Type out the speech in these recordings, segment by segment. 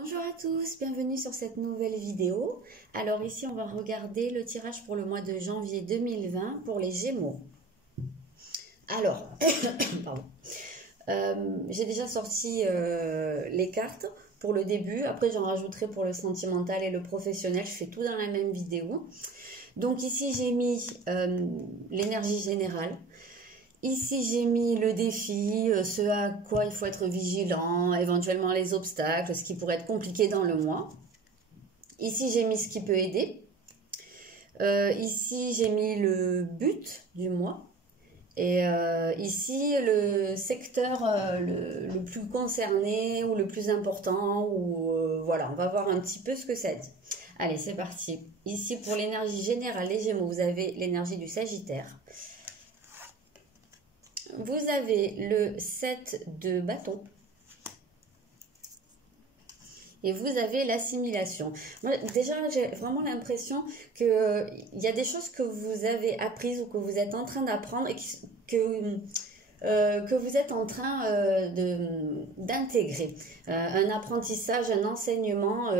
Bonjour à tous, bienvenue sur cette nouvelle vidéo. Alors ici on va regarder le tirage pour le mois de janvier 2020 pour les Gémeaux. Alors, pardon. J'ai déjà sorti les cartes pour le début, après j'en rajouterai pour le sentimental et le professionnel, je fais tout dans la même vidéo. Donc ici j'ai mis l'énergie générale. Ici, j'ai mis le défi, ce à quoi il faut être vigilant, éventuellement les obstacles, ce qui pourrait être compliqué dans le mois. Ici, j'ai mis ce qui peut aider. Ici, j'ai mis le but du mois. Et ici, le secteur le plus concerné ou le plus important. Ou voilà, on va voir un petit peu ce que ça dit. Allez, c'est parti. Ici, pour l'énergie générale, les Gémeaux, vous avez l'énergie du Sagittaire. Vous avez le 7 de bâton et vous avez l'assimilation. Déjà, j'ai vraiment l'impression qu'il y a des choses que vous avez apprises ou que vous êtes en train d'apprendre et que vous êtes en train d'intégrer. Un apprentissage, un enseignement,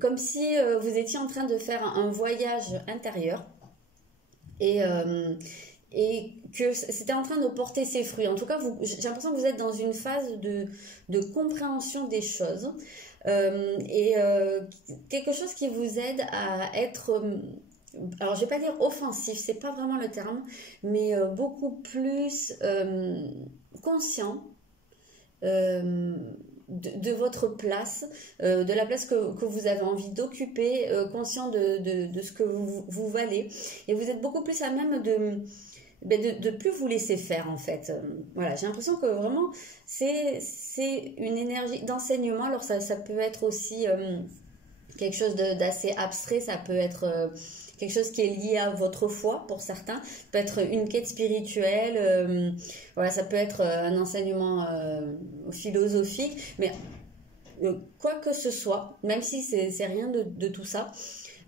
comme si vous étiez en train de faire un voyage intérieur et que c'était en train de porter ses fruits. En tout cas, j'ai l'impression que vous êtes dans une phase de compréhension des choses quelque chose qui vous aide à être, alors je vais pas dire offensif, c'est pas vraiment le terme, mais beaucoup plus conscient de votre place, de la place que vous avez envie d'occuper, conscient de ce que vous valez. Et vous êtes beaucoup plus à même de plus vous laisser faire en fait. Voilà, j'ai l'impression que vraiment c'est une énergie d'enseignement. Alors ça peut être aussi quelque chose d'assez abstrait, ça peut être quelque chose qui est lié à votre foi pour certains, ça peut être une quête spirituelle, voilà, ça peut être un enseignement philosophique, mais quoi que ce soit, même si c'est rien de tout ça,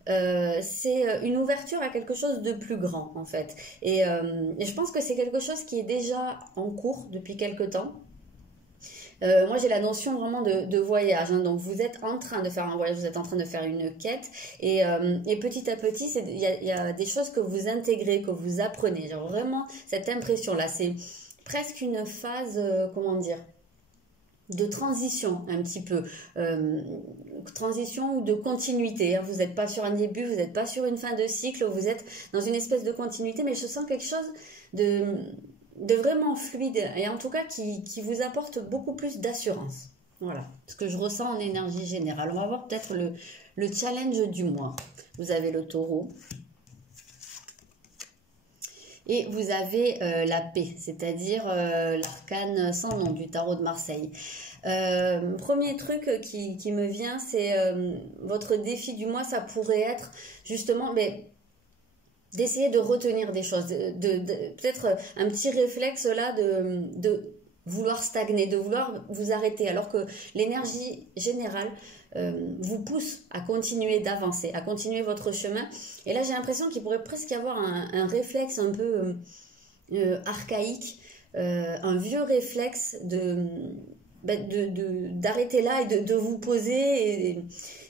c'est une ouverture à quelque chose de plus grand en fait. Et je pense que c'est quelque chose qui est déjà en cours depuis quelque temps. Moi j'ai la notion vraiment de voyage, hein. Donc vous êtes en train de faire un voyage, vous êtes en train de faire une quête et petit à petit il y a des choses que vous intégrez, que vous apprenez, genre vraiment cette impression là, c'est presque une phase, comment dire, de transition un petit peu, transition ou de continuité, hein. Vous n'êtes pas sur un début, vous n'êtes pas sur une fin de cycle, vous êtes dans une espèce de continuité, mais je sens quelque chose de vraiment fluide et en tout cas qui vous apporte beaucoup plus d'assurance. Voilà ce que je ressens en énergie générale. On va voir peut-être le challenge du mois. Vous avez le taureau. Et vous avez la paix, c'est-à-dire l'arcane sans nom du tarot de Marseille. Premier truc qui me vient, c'est votre défi du mois, ça pourrait être justement d'essayer de retenir des choses, peut-être un petit réflexe là de vouloir stagner, de vouloir vous arrêter, alors que l'énergie générale vous pousse à continuer d'avancer, à continuer votre chemin. Et là, j'ai l'impression qu'il pourrait presque y avoir un réflexe un peu archaïque, un vieux réflexe d'arrêter là et de vous poser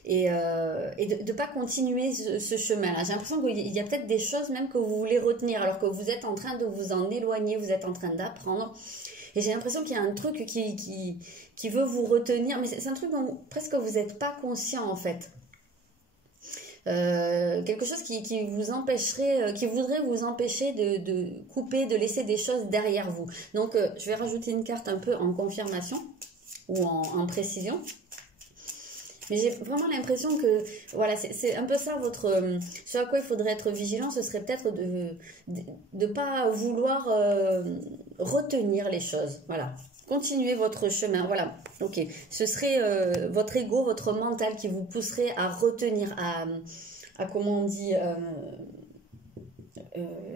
et de ne pas continuer ce chemin-là. J'ai l'impression qu'il y a peut-être des choses même que vous voulez retenir, alors que vous êtes en train de vous en éloigner, vous êtes en train d'apprendre. Et j'ai l'impression qu'il y a un truc qui veut vous retenir, mais c'est un truc dont presque vous n'êtes pas conscient en fait. Quelque chose qui vous empêcherait, qui voudrait vous empêcher de couper, de laisser des choses derrière vous. Donc je vais rajouter une carte un peu en confirmation ou en précision. Mais j'ai vraiment l'impression que, voilà, c'est un peu ça ce à quoi il faudrait être vigilant, ce serait peut-être de ne pas vouloir retenir les choses. Voilà, continuez votre chemin, voilà, ok. Ce serait votre ego, votre mental qui vous pousserait à retenir, à comment on dit,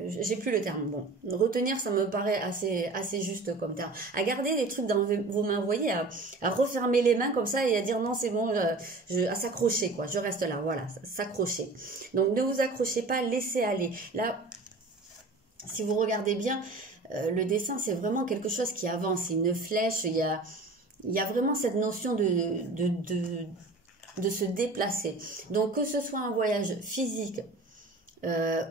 j'ai plus le terme, bon, retenir ça me paraît assez juste comme terme, à garder les trucs dans vos mains, vous voyez, à refermer les mains comme ça et à dire non c'est bon, à s'accrocher quoi, je reste là, voilà, s'accrocher. Donc ne vous accrochez pas, laissez aller. Là, si vous regardez bien, le dessin c'est vraiment quelque chose qui avance, c'est une flèche, il y a il y a vraiment cette notion de se déplacer. Donc que ce soit un voyage physique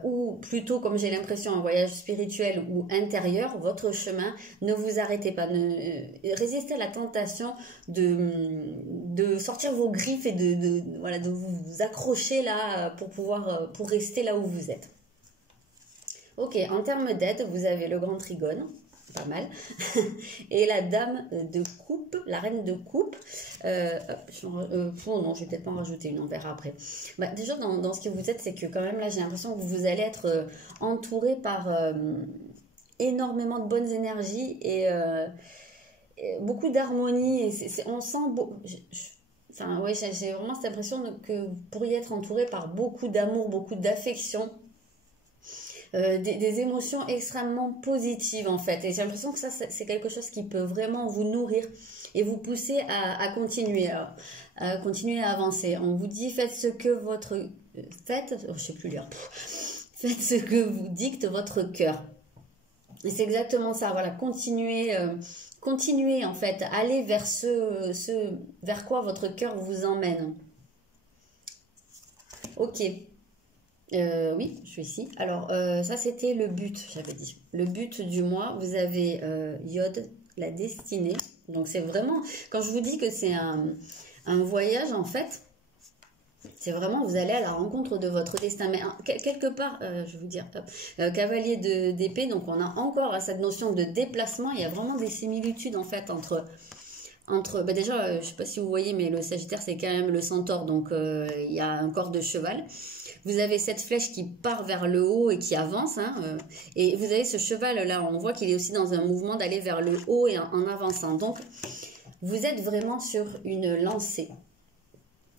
ou plutôt, comme j'ai l'impression, un voyage spirituel ou intérieur, votre chemin, ne vous arrêtez pas. Résistez à la tentation de sortir vos griffes et voilà, de vous accrocher là pour rester là où vous êtes. Ok, en termes d'aide, vous avez le grand trigone, pas mal, et la dame de coupe, la reine de coupe. Non, je vais peut-être pas en rajouter une, on verra après. Bah, déjà, dans ce que vous êtes, c'est que quand même là, j'ai l'impression que vous allez être entouré par énormément de bonnes énergies et beaucoup d'harmonie. Et on sent... Enfin, ouais, j'ai vraiment cette impression que vous pourriez être entouré par beaucoup d'amour, beaucoup d'affection. Des émotions extrêmement positives en fait, et j'ai l'impression que ça c'est quelque chose qui peut vraiment vous nourrir et vous pousser à continuer à avancer. On vous dit faites ce que je sais plus lire, faites ce que vous dicte votre cœur, et c'est exactement ça. Voilà, continuez en fait, allez vers vers quoi votre cœur vous emmène. Ok. Oui, je suis ici. Alors, ça, c'était le but, j'avais dit. Le but du mois, vous avez Yod, la destinée. Donc, c'est vraiment... Quand je vous dis que c'est un voyage, en fait, c'est vraiment, vous allez à la rencontre de votre destin. Mais quelque part, je vais vous dire, cavalier d'épée, donc on a encore cette notion de déplacement. Il y a vraiment des similitudes, en fait, bah déjà, je ne sais pas si vous voyez, mais le Sagittaire, c'est quand même le centaure. Donc, il y a un corps de cheval. Vous avez cette flèche qui part vers le haut et qui avance. Et vous avez ce cheval-là, on voit qu'il est aussi dans un mouvement d'aller vers le haut et en avançant. Donc, vous êtes vraiment sur une lancée.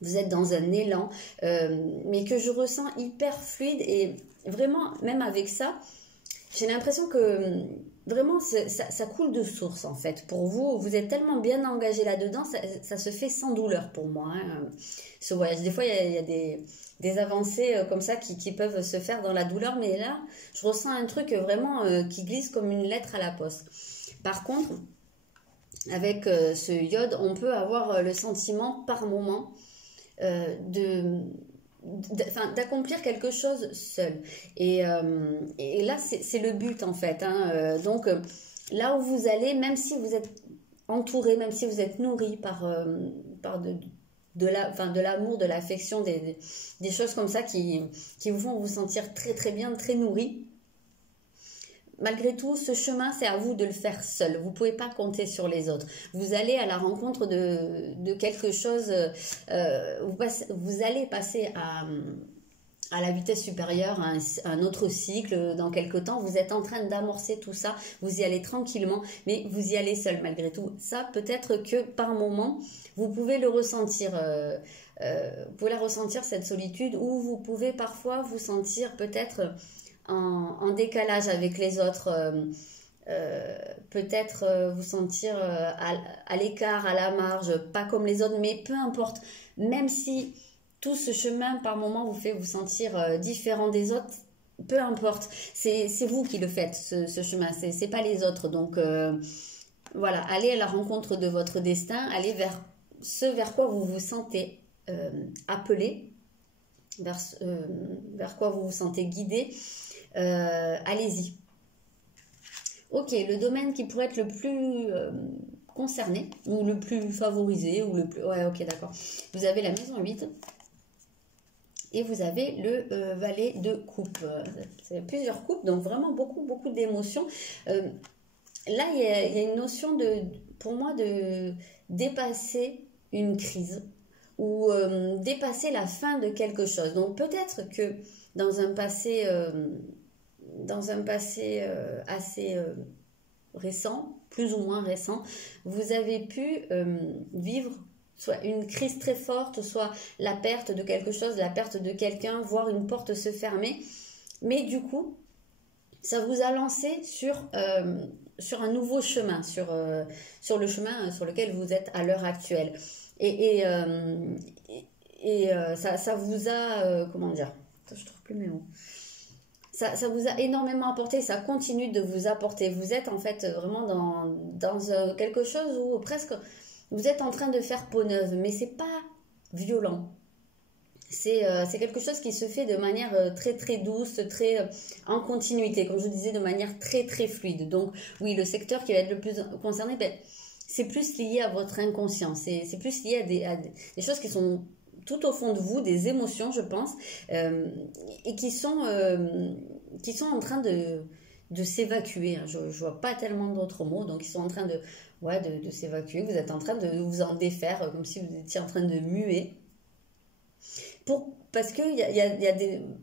Vous êtes dans un élan, mais que je ressens hyper fluide. Et vraiment, même avec ça, j'ai l'impression que vraiment, ça coule de source, en fait. Pour vous, vous êtes tellement bien engagé là-dedans, ça se fait sans douleur pour moi, ce voyage. Des fois, il y a des avancées comme ça qui peuvent se faire dans la douleur, mais là, je ressens un truc vraiment qui glisse comme une lettre à la poste. Par contre, avec ce Yod, on peut avoir le sentiment par moment d'accomplir quelque chose seul. Et là, c'est le but, en fait. Donc, là où vous allez, même si vous êtes entouré, même si vous êtes nourri par de l'amour, de l'affection, des choses comme ça qui vous font vous sentir très très bien, très nourri. Malgré tout, ce chemin, c'est à vous de le faire seul. Vous ne pouvez pas compter sur les autres. Vous allez à la rencontre de quelque chose, vous allez passer à la vitesse supérieure, à un autre cycle dans quelque temps. Vous êtes en train d'amorcer tout ça, vous y allez tranquillement, mais vous y allez seul malgré tout. Ça, peut-être que par moment, vous pouvez le ressentir, vous pouvez la ressentir, cette solitude, ou vous pouvez parfois vous sentir peut-être en décalage avec les autres, peut-être vous sentir à l'écart, à la marge, pas comme les autres, mais peu importe, même si tout ce chemin par moment vous fait vous sentir différent des autres, peu importe, c'est vous qui le faites, ce chemin, c'est pas les autres. Donc voilà, allez à la rencontre de votre destin, allez vers ce vers quoi vous vous sentez appelé, vers quoi vous vous sentez guidé. Allez-y. Ok, le domaine qui pourrait être le plus concerné, ou le plus favorisé, ou le plus... Ouais, ok, d'accord. Vous avez la maison 8, et vous avez le valet de coupe. C'est plusieurs coupes, donc vraiment beaucoup d'émotions. Là, il y a une notion pour moi, de dépasser une crise, ou dépasser la fin de quelque chose. Donc peut-être que dans un passé assez récent, plus ou moins récent, vous avez pu vivre soit une crise très forte, soit la perte de quelque chose, la perte de quelqu'un, voir une porte se fermer. Mais du coup, ça vous a lancé sur un nouveau chemin, sur le chemin sur lequel vous êtes à l'heure actuelle. Et ça vous a... comment dire ? Je trouve plus mes mots. Ça vous a énormément apporté, ça continue de vous apporter. Vous êtes en fait vraiment dans quelque chose où presque vous êtes en train de faire peau neuve, mais c'est pas violent. C'est quelque chose qui se fait de manière très très douce, très en continuité, comme je vous disais, de manière très très fluide. Donc oui, le secteur qui va être le plus concerné, ben, c'est plus lié à votre inconscient, c'est plus lié à des choses qui sont tout au fond de vous, des émotions, je pense, et qui sont en train de s'évacuer. Je ne vois pas tellement d'autres mots, donc ils sont en train de s'évacuer. Vous êtes en train de vous en défaire, comme si vous étiez en train de muer. Parce que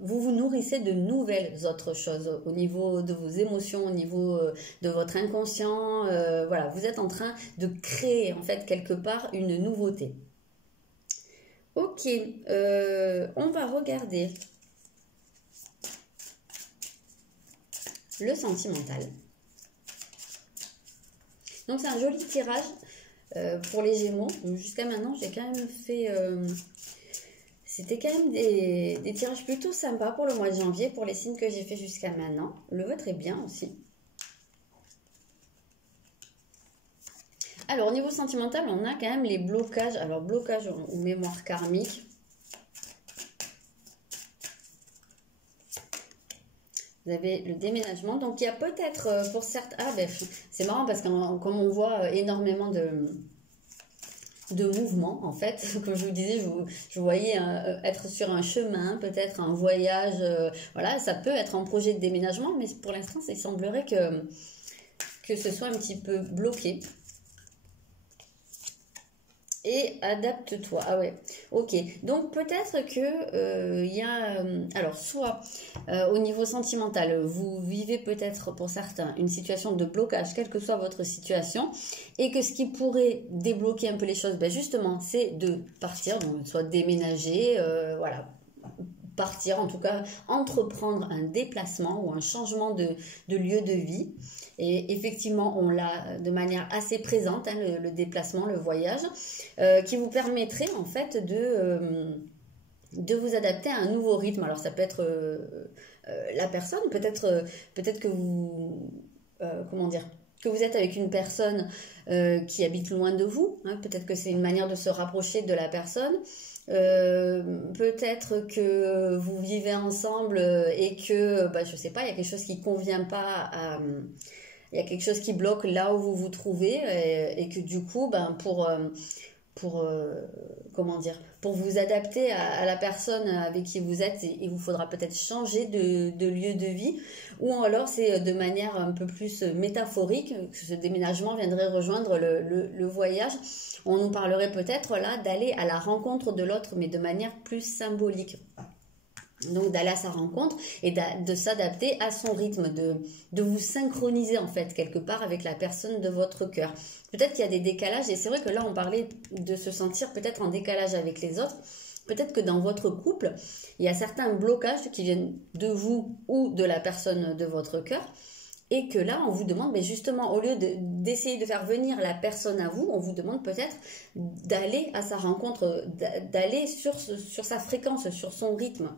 vous vous nourrissez de nouvelles autres choses au niveau de vos émotions, au niveau de votre inconscient. Voilà, vous êtes en train de créer en fait quelque part une nouveauté. Ok, on va regarder le sentimental. Donc c'est un joli tirage pour les Gémeaux. Jusqu'à maintenant, j'ai quand même fait... C'était quand même des tirages plutôt sympas pour le mois de janvier, pour les signes que j'ai fait jusqu'à maintenant. Le vôtre est bien aussi. Alors, au niveau sentimental, on a quand même les blocages. Alors, blocage ou mémoire karmique. Vous avez le déménagement. Donc, il y a peut-être pour certains... Ah, ben, c'est marrant parce que comme on voit énormément de mouvement en fait, comme je vous disais, je voyais être sur un chemin, peut-être un voyage, voilà, ça peut être un projet de déménagement, mais pour l'instant, il semblerait que ce soit un petit peu bloqué. Et adapte-toi. Ah ouais, ok. Donc peut-être que il y a... alors, soit au niveau sentimental, vous vivez peut-être pour certains une situation de blocage, quelle que soit votre situation, et que ce qui pourrait débloquer un peu les choses, ben justement, c'est de partir, donc soit déménager, voilà, partir, en tout cas entreprendre un déplacement ou un changement de lieu de vie. Et effectivement, on l'a de manière assez présente, hein, le déplacement, le voyage, qui vous permettrait en fait de vous adapter à un nouveau rythme. Alors ça peut être la personne, peut-être que vous... comment dire, que vous êtes avec une personne qui habite loin de vous, hein, peut-être que c'est une manière de se rapprocher de la personne, peut-être que vous vivez ensemble et que, bah, je sais pas, il y a quelque chose qui convient pas à... il y a quelque chose qui bloque là où vous vous trouvez et que du coup, ben, comment dire, pour vous adapter à la personne avec qui vous êtes, il vous faudra peut-être changer de lieu de vie, ou alors c'est de manière un peu plus métaphorique que ce déménagement viendrait rejoindre le voyage. On nous parlerait peut-être là d'aller à la rencontre de l'autre, mais de manière plus symbolique. Donc d'aller à sa rencontre et de s'adapter à son rythme, de vous synchroniser en fait quelque part avec la personne de votre cœur. Peut-être qu'il y a des décalages, et c'est vrai que là on parlait de se sentir peut-être en décalage avec les autres. Peut-être que dans votre couple, il y a certains blocages qui viennent de vous ou de la personne de votre cœur, et que là on vous demande, mais justement au lieu d'essayer de faire venir la personne à vous, on vous demande peut-être d'aller à sa rencontre, d'aller sur sa fréquence, sur son rythme.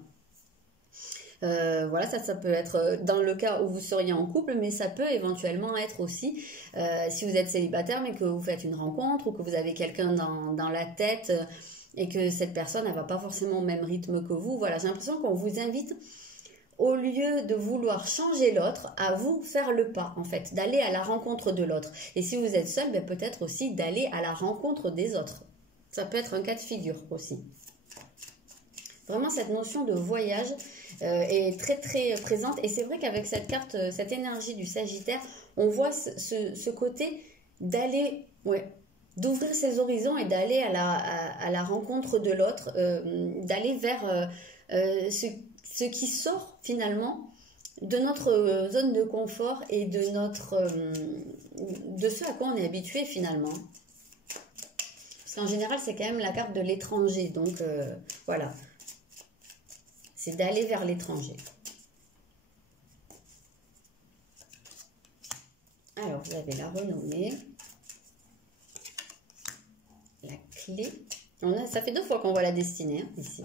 Voilà, ça peut être dans le cas où vous seriez en couple, mais ça peut éventuellement être aussi si vous êtes célibataire mais que vous faites une rencontre ou que vous avez quelqu'un dans la tête et que cette personne elle va pas forcément au même rythme que vous. Voilà, j'ai l'impression qu'on vous invite, au lieu de vouloir changer l'autre, à vous faire le pas en fait, d'aller à la rencontre de l'autre. Et si vous êtes seul, ben, peut-être aussi d'aller à la rencontre des autres. Ça peut être un cas de figure aussi. Vraiment, cette notion de voyage est très très présente. Et c'est vrai qu'avec cette carte, cette énergie du Sagittaire, on voit ce côté d'aller, ouais, d'ouvrir ses horizons et d'aller à la rencontre de l'autre, d'aller vers ce qui sort finalement de notre zone de confort et de ce à quoi on est habitué finalement. Parce qu'en général, c'est quand même la carte de l'étranger. Donc voilà. C'est d'aller vers l'étranger. Alors, vous avez la renommée, la clé. Ça fait 2 fois qu'on voit la destinée, hein, ici.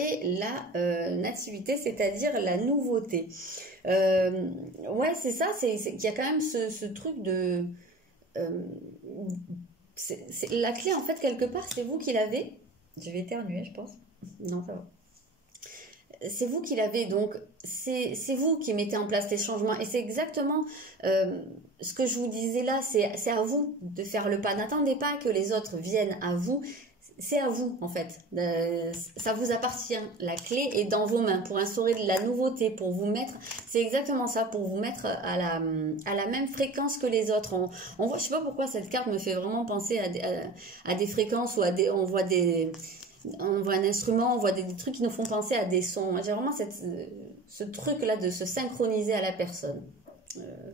et la nativité, c'est-à-dire la nouveauté. Ouais, c'est ça, qu'il y a quand même ce truc de... la clé, en fait, quelque part, c'est vous qui l'avez. Je vais éternuer, je pense. Non, ça va. C'est vous qui l'avez, donc c'est vous qui mettez en place les changements. Et c'est exactement ce que je vous disais là, c'est à vous de faire le pas. N'attendez pas que les autres viennent à vous. C'est à vous, en fait. Ça vous appartient. La clé est dans vos mains pour instaurer de la nouveauté, pour vous mettre... C'est exactement ça, pour vous mettre à la même fréquence que les autres. On voit, je sais pas pourquoi cette carte me fait vraiment penser à des fréquences ou on voit un instrument, on voit des trucs qui nous font penser à des sons. J'ai vraiment ce truc-là de se synchroniser à la personne,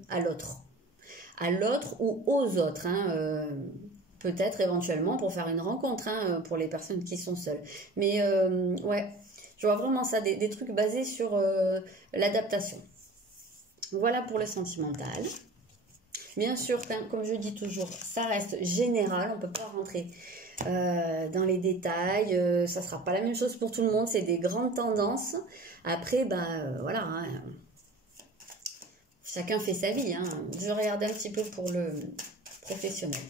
à l'autre ou aux autres, hein, peut-être éventuellement pour faire une rencontre, hein, pour les personnes qui sont seules. Mais ouais, je vois vraiment ça, des trucs basés sur l'adaptation. Voilà pour le sentimental. Bien sûr, comme je dis toujours, ça reste général, on ne peut pas rentrer dans les détails, ça sera pas la même chose pour tout le monde, c'est des grandes tendances. Après, voilà, hein, chacun fait sa vie, hein. Je regarde un petit peu pour le professionnel.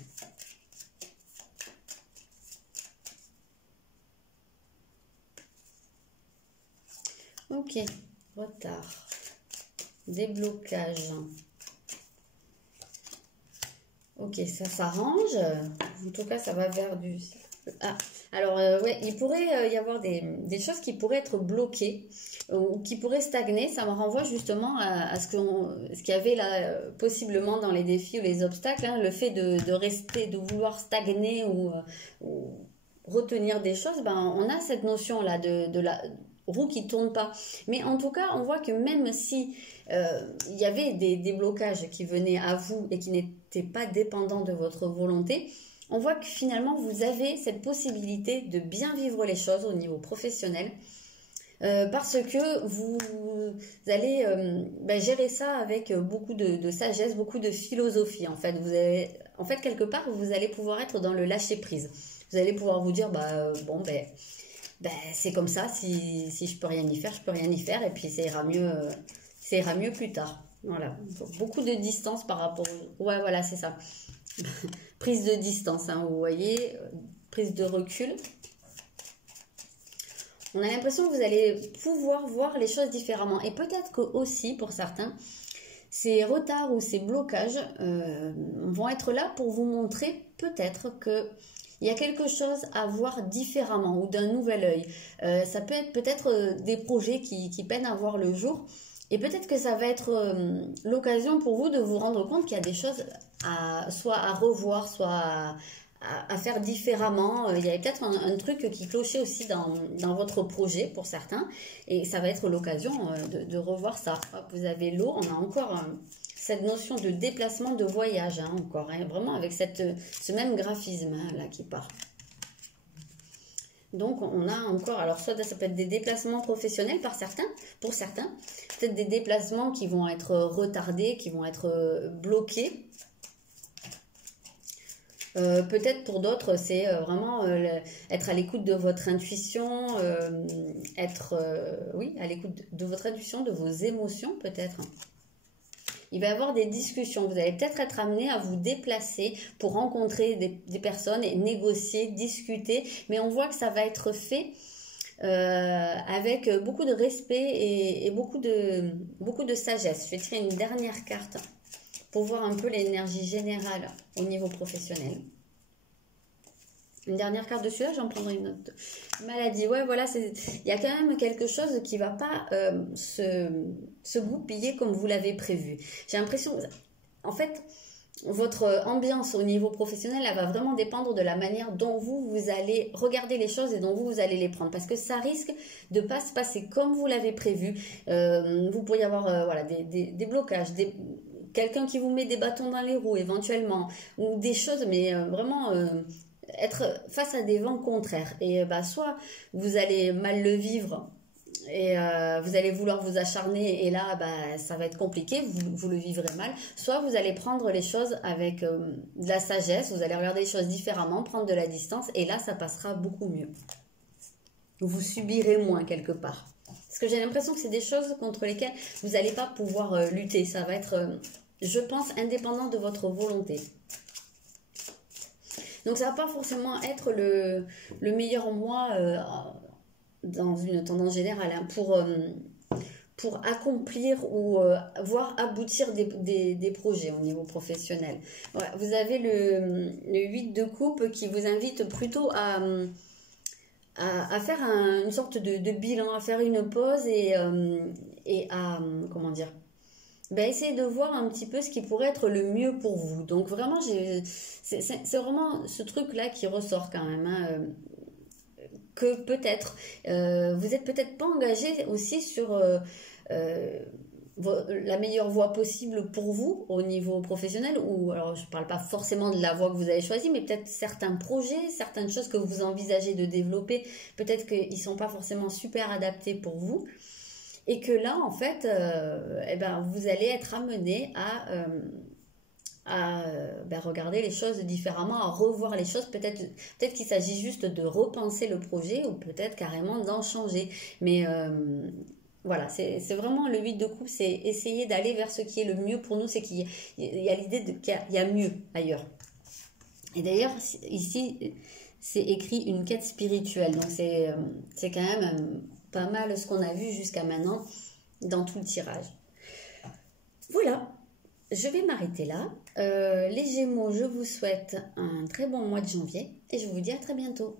Ok, retard, déblocage. Ok, ça s'arrange. En tout cas, ça va vers du... Ah, alors, ouais, il pourrait y avoir des choses qui pourraient être bloquées ou qui pourraient stagner. Ça me renvoie justement à ce qu'il y avait là, possiblement dans les défis ou les obstacles, hein, le fait de rester, de vouloir stagner ou retenir des choses. On a cette notion-là de la roue qui ne tourne pas. Mais en tout cas, on voit que même si il y avait des blocages qui venaient à vous et qui n'étaient pas dépendants de votre volonté, on voit que finalement, vous avez cette possibilité de bien vivre les choses au niveau professionnel parce que vous allez gérer ça avec beaucoup de sagesse, beaucoup de philosophie. En fait, quelque part, vous allez pouvoir être dans le lâcher-prise. Vous allez pouvoir vous dire, c'est comme ça, si je peux rien y faire, je peux rien y faire, et puis ça ira mieux plus tard. Voilà, beaucoup de distance par rapport... Ouais, voilà, c'est ça. Prise de distance, hein, vous voyez, prise de recul. On a l'impression que vous allez pouvoir voir les choses différemment. Et peut-être que aussi, pour certains, ces retards ou ces blocages vont être là pour vous montrer peut-être que il y a quelque chose à voir différemment ou d'un nouvel œil. Ça peut être peut-être des projets qui peinent à voir le jour. Et peut-être que ça va être l'occasion pour vous de vous rendre compte qu'il y a des choses soit à revoir, soit à faire différemment. Il y avait peut-être un truc qui clochait aussi dans votre projet pour certains. Et ça va être l'occasion de revoir ça. Hop, vous avez l'eau, on a encore... cette notion de déplacement, de voyage, hein, encore, hein, vraiment avec ce même graphisme hein, là qui part. Donc on a encore, alors soit ça peut être des déplacements professionnels pour certains, peut-être des déplacements qui vont être retardés, qui vont être bloqués. Peut-être pour d'autres, c'est vraiment être à l'écoute de votre intuition, être à l'écoute de votre intuition, de vos émotions peut-être. Il va y avoir des discussions. Vous allez peut-être être amené à vous déplacer pour rencontrer des personnes et négocier, discuter. Mais on voit que ça va être fait avec beaucoup de respect et beaucoup de sagesse. Je vais tirer une dernière carte pour voir un peu l'énergie générale au niveau professionnel. Une dernière carte de celui-là, j'en prendrai une autre. Maladie, ouais, voilà, il y a quand même quelque chose qui ne va pas se goupiller comme vous l'avez prévu. J'ai l'impression, en fait, votre ambiance au niveau professionnel, elle va vraiment dépendre de la manière dont vous allez regarder les choses et dont vous allez les prendre. Parce que ça risque de ne pas se passer comme vous l'avez prévu. Vous pourriez avoir des blocages, quelqu'un qui vous met des bâtons dans les roues éventuellement, ou des choses, mais vraiment... être face à des vents contraires et soit vous allez mal le vivre et vous allez vouloir vous acharner et là ça va être compliqué, vous le vivrez mal, soit vous allez prendre les choses avec de la sagesse, vous allez regarder les choses différemment, prendre de la distance et là ça passera beaucoup mieux. Vous subirez moins quelque part. Parce que j'ai l'impression que c'est des choses contre lesquelles vous n'allez pas pouvoir lutter. Ça va être, je pense, indépendant de votre volonté. Donc ça ne va pas forcément être le meilleur mois dans une tendance générale hein, pour accomplir ou voir aboutir des projets au niveau professionnel. Ouais, vous avez le 8 de coupe qui vous invite plutôt à faire une sorte de bilan, à faire une pause et à, comment dire, ben, essayez de voir un petit peu ce qui pourrait être le mieux pour vous. Donc vraiment, c'est vraiment ce truc-là qui ressort quand même. Hein, que peut-être, vous n'êtes peut-être pas engagé aussi sur la meilleure voie possible pour vous au niveau professionnel. Ou alors je ne parle pas forcément de la voie que vous avez choisie, mais peut-être certains projets, certaines choses que vous envisagez de développer. Peut-être qu'ils ne sont pas forcément super adaptés pour vous. Et que là, en fait, eh ben, vous allez être amené à regarder les choses différemment, à revoir les choses. Peut-être qu'il s'agit juste de repenser le projet ou peut-être carrément d'en changer. Mais voilà, c'est vraiment le 8 de coupe, c'est essayer d'aller vers ce qui est le mieux pour nous. C'est qu'il y a l'idée qu'il y a mieux ailleurs. Et d'ailleurs, ici, c'est écrit une quête spirituelle. Donc, c'est quand même pas mal ce qu'on a vu jusqu'à maintenant dans tout le tirage. Voilà, je vais m'arrêter là. Les Gémeaux, je vous souhaite un très bon mois de janvier et je vous dis à très bientôt.